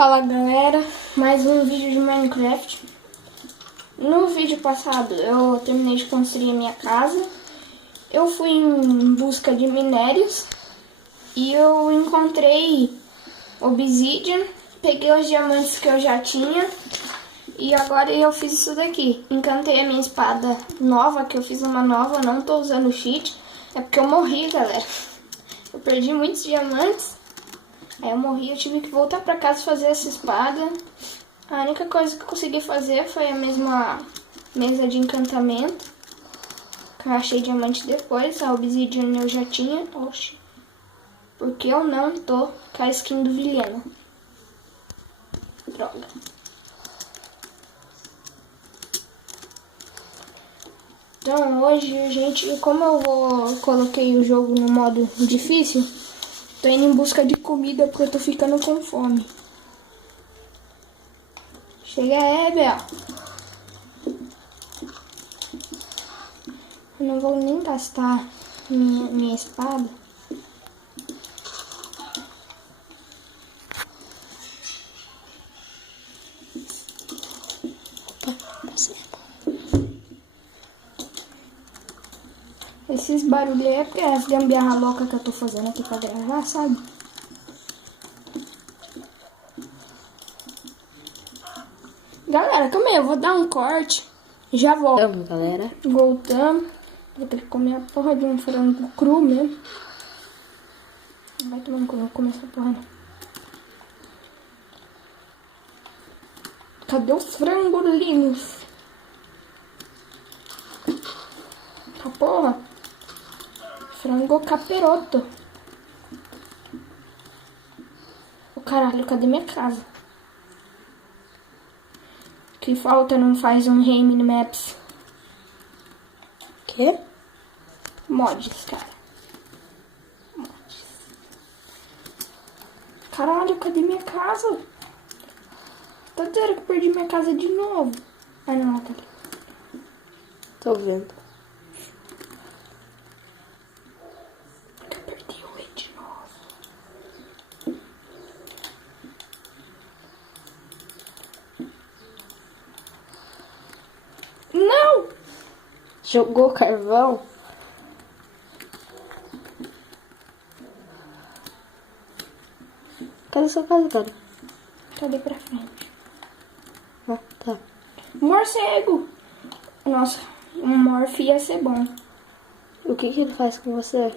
Fala galera, mais um vídeo de Minecraft. No vídeo passado eu terminei de construir a minha casa. Eu fui em busca de minérios e eu encontrei obsidian, peguei os diamantes que eu já tinha e agora eu fiz isso daqui. Encantei a minha espada nova, que eu fiz uma nova, não tô usando o cheat, é porque eu morri, galera. Eu perdi muitos diamantes. Aí eu morri, eu tive que voltar pra casa fazer essa espada. A única coisa que eu consegui fazer foi a mesma mesa de encantamento, que eu achei diamante depois. A obsidian eu já tinha. Oxi. Porque eu não tô com a skin do Vilhena. Droga. Então hoje, gente, como coloquei o jogo no modo difícil, tô indo em busca de comida porque eu tô ficando com fome. Chega aí, Bel. Eu não vou nem gastar minha espada. Esses barulhos aí é porque é as gambiarra louca que eu tô fazendo aqui pra gravar, sabe? Galera, calma aí, eu vou dar um corte. Já volto. Vamos, galera. Voltamos. Vou ter que comer a porra de um frango cru mesmo. Vai tomando quando eu comer essa porra, não. Cadê o frango, Linus? Tá porra? Frango capiroto. O caralho, cadê minha casa? Que falta não faz um Rei Minimaps? Quê? Mods, cara. Mods. Caralho, cadê minha casa? Tá dizendo que eu perdi minha casa de novo. Ah, não, tá aqui. Tô vendo. Porque eu perdi o rei de novo. Não! Jogou carvão? Cadê sua casa, cara? Cadê pra frente? Ah, tá. Morcego! Nossa, um morph ia ser bom. O que ele faz com você?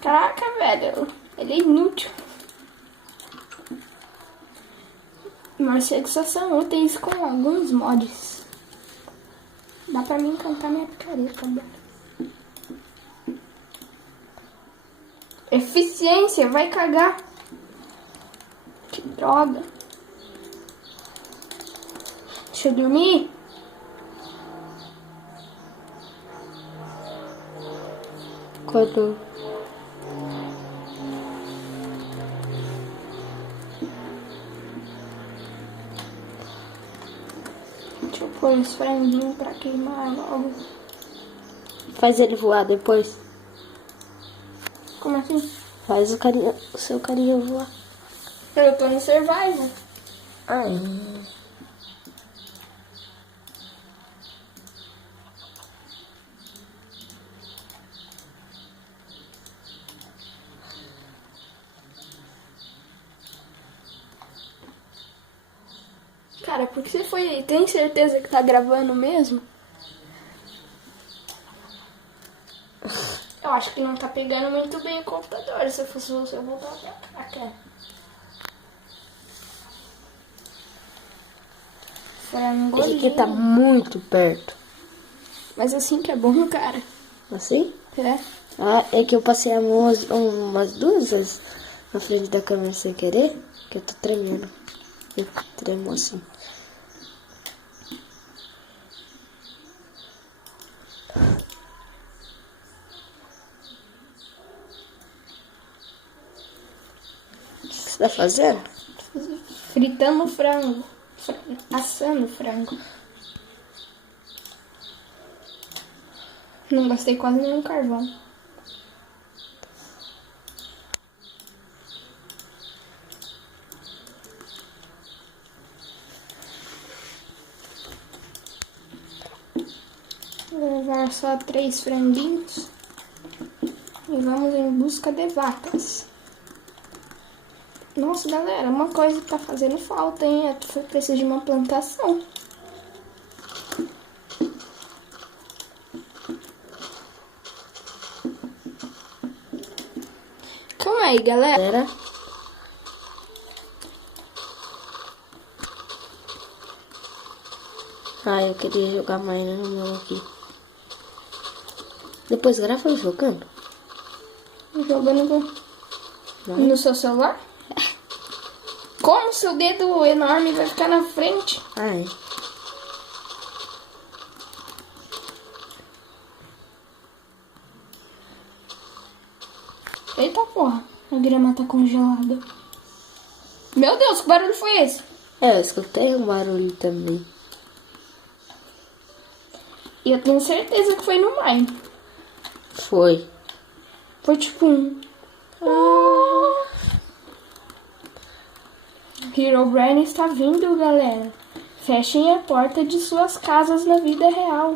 Caraca, velho. Ele é inútil. Morcegos só são úteis com alguns mods. Dá pra mim encantar minha picareta, velho. Eficiência, vai cagar. Que droga. Deixa eu dormir. Quando... Deixa eu pôr esse franguinho pra queimar logo. Faz ele voar depois. Como assim? Faz o seu carinha voar. Eu tô no survival. Ai. Cara, por que você foi aí? Tem certeza que tá gravando mesmo? Eu acho que não tá pegando muito bem o computador. Se eu fosse você, eu voltava pra cá, cara. Frango Esse aqui tá muito perto. Mas assim que é bom, cara. Assim? É. Ah, é que eu passei a mão umas duas vezes na frente da câmera sem querer, que eu tô tremendo. Eu tremo assim. O que você tá fazendo? Fritando frango. Assando frango. Não gastei quase nenhum carvão. Vou levar só 3 franguinhos. E vamos em busca de vacas. Nossa, galera, uma coisa que tá fazendo falta, hein? Eu preciso de uma plantação. Calma aí, galera. Eu queria jogar mais no meu aqui. Depois grava jogando. Jogando no seu celular? Como seu dedo enorme vai ficar na frente? Eita porra, a grama tá congelada. Meu Deus, que barulho foi esse? Eu escutei um barulho também. E eu tenho certeza que foi no Mine. Foi. Foi tipo um... Herobrine está vindo, galera. Fechem a porta de suas casas na vida real.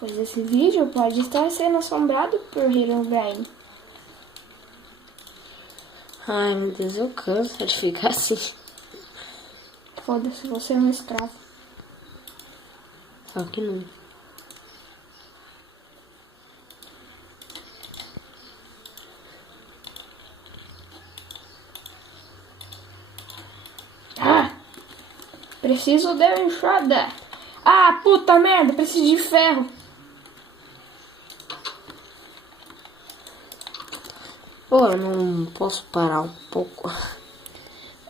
Pois esse vídeo pode estar sendo assombrado por Herobrine. Ai, meu Deus, eu canso de ficar assim. Foda-se, você é um escravo. Só que não. Preciso de uma enxada. Puta merda, preciso de ferro. Eu não posso parar um pouco.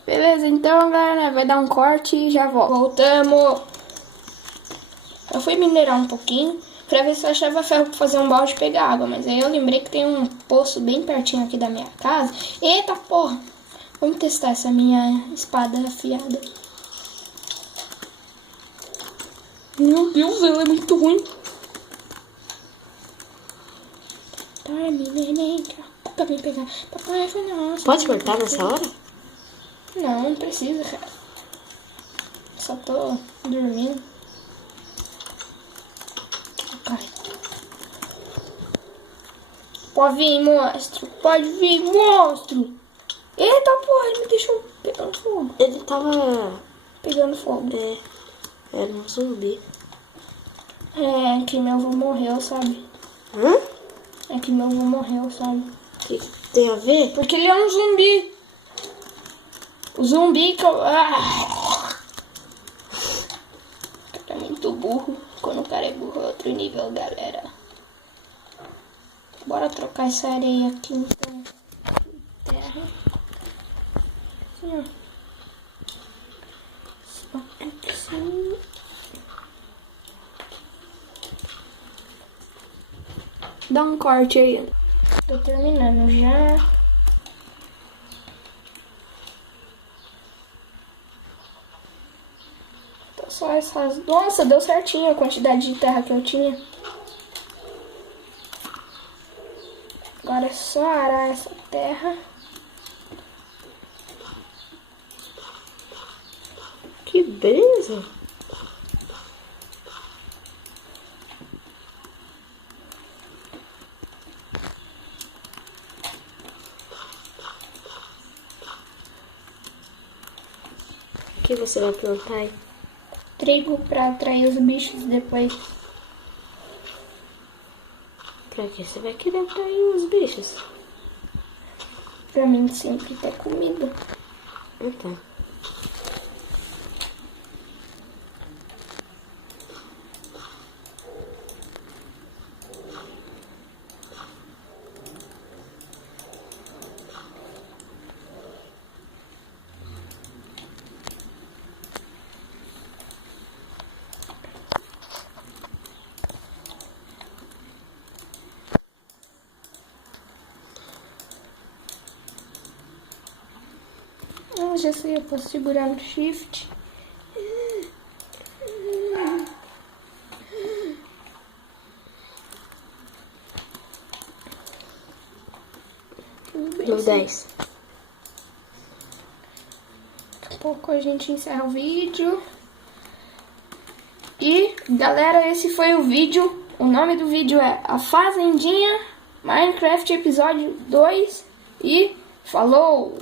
Beleza, então, galera, vai dar um corte e já volto. Voltamos. Eu fui minerar um pouquinho pra ver se eu achava ferro pra fazer um balde e pegar água. Mas aí eu lembrei que tem um poço bem pertinho aqui da minha casa. Eita porra. Vamos testar essa minha espada afiada. Meu Deus, ela é muito ruim. Dorme, neném. Pra me pegar. Papai foi nossa. Pode cortar nessa hora? Não precisa, cara. Só tô dormindo. Cai. Pode vir, monstro. Pode vir, monstro. Eita, porra, ele me deixou pegando fogo. Ele tava pegando fogo. Era um zumbi. É que meu avô morreu, sabe? É que meu avô morreu, sabe? O que tem a ver? Porque ele é um zumbi. O zumbi que eu... O cara é muito burro. Quando o cara é burro é outro nível, galera. Bora trocar essa areia aqui, então. Terra. Assim, ó. Só que assim... Dá um corte aí. Tô terminando já. Tô só essas... Nossa, deu certinho a quantidade de terra que eu tinha. Agora é só arar essa terra. Que beleza! O que você vai plantar aí? Trigo pra atrair os bichos depois. Pra que você vai querer atrair os bichos? Pra mim sempre ter comida. Então. Já sei, eu posso segurar no shift. Deu 10. Daqui a pouco a gente encerra o vídeo. E galera, esse foi o vídeo. O nome do vídeo é A Fazendinha Minecraft episódio 2. E falou!